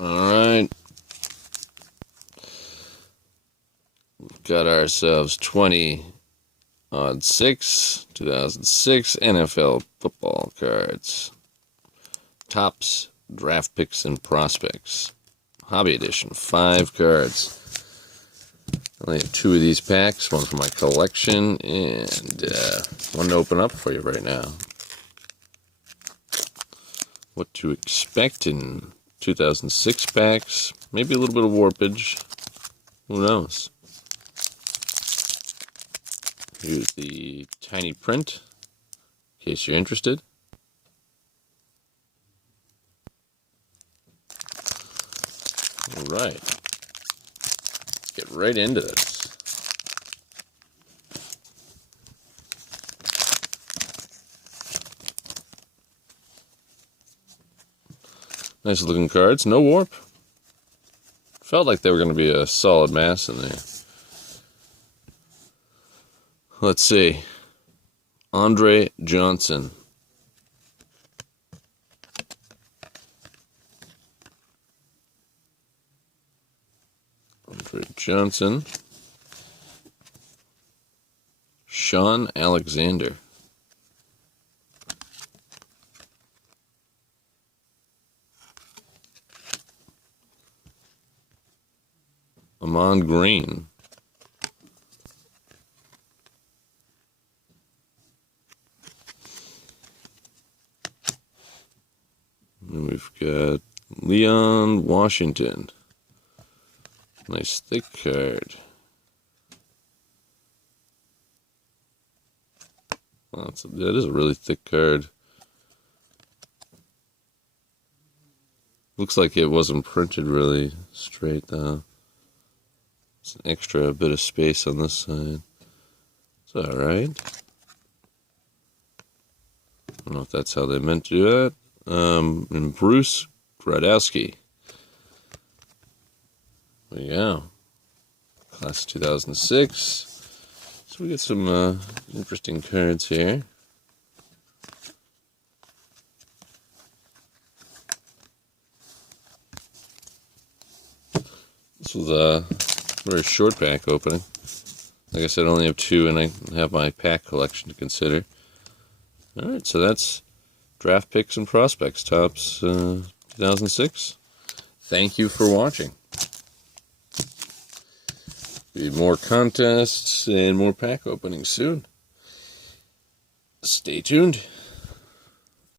Alright. We've got ourselves 20 odd 6, 2006 NFL football cards. Topps, draft picks, and prospects. Hobby edition, 5 cards. I only have 2 of these packs, one for my collection, and one to open up for you right now. What to expect in 2006 packs, maybe a little bit of warpage, who knows. Here's the tiny print, in case you're interested. Alright, let's get right into this. Nice looking cards, no warp. Felt like they were going to be a solid mass in there. Let's see. Andre Johnson. Andre Johnson. Sean Alexander. Amon Green. And we've got Leon Washington. Nice thick card. Wow, that is a really thick card. Looks like it wasn't printed really straight though. It's an extra bit of space on this side. It's alright. I don't know if that's how they meant to do that. And Bruce Gradowski. There you go. Class 2006. So we get some interesting cards here. This was a very short pack opening. Like I said, I only have 2 and I have my pack collection to consider. Alright, so that's draft picks and prospects, Topps 2006. Thank you for watching. Be more contests and more pack openings soon. Stay tuned.